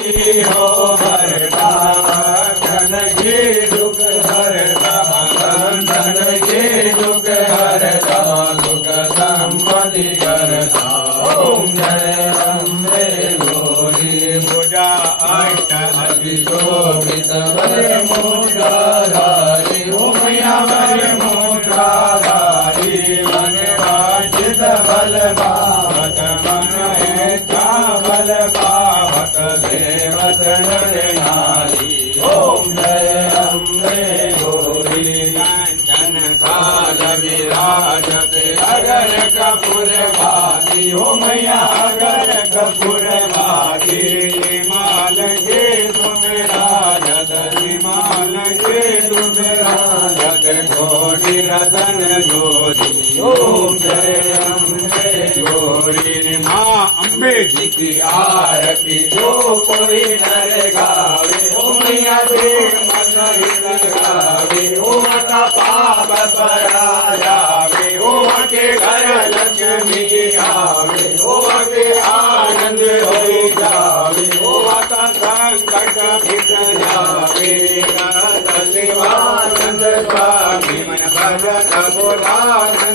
हो हरता धन के दुख हरता धन के दुख हरता सुख संपत्ति करता ओम जय अम्बे गौरी भुजा अष्ट अतिशोभित वर मोक्षधारी ओम मैया वर मोक्षधारी मन वांछित बल पावत मन इच्छा बल पावत देवत नर नारी ओम जय अम्बे गौरी कांचन काल विराजत अगर कपूर भाती हो मैया अगर कपूर भाती माल के तुम राजत माल के तुम राजत घोड़ी रतन जोरी ओम जय अम्बे गौरी माँ अम्बे जी की आरती जो कोई नर गावे ओ मैया दे मन हित गावे ओ माता पाप परा जावे ओ माँ के घर लक्ष्मी आवे ओ माँ के आनंद हो जावे ओ माता संकट मिट जावे शिवानंद स्वामी मन भजत पुरानंद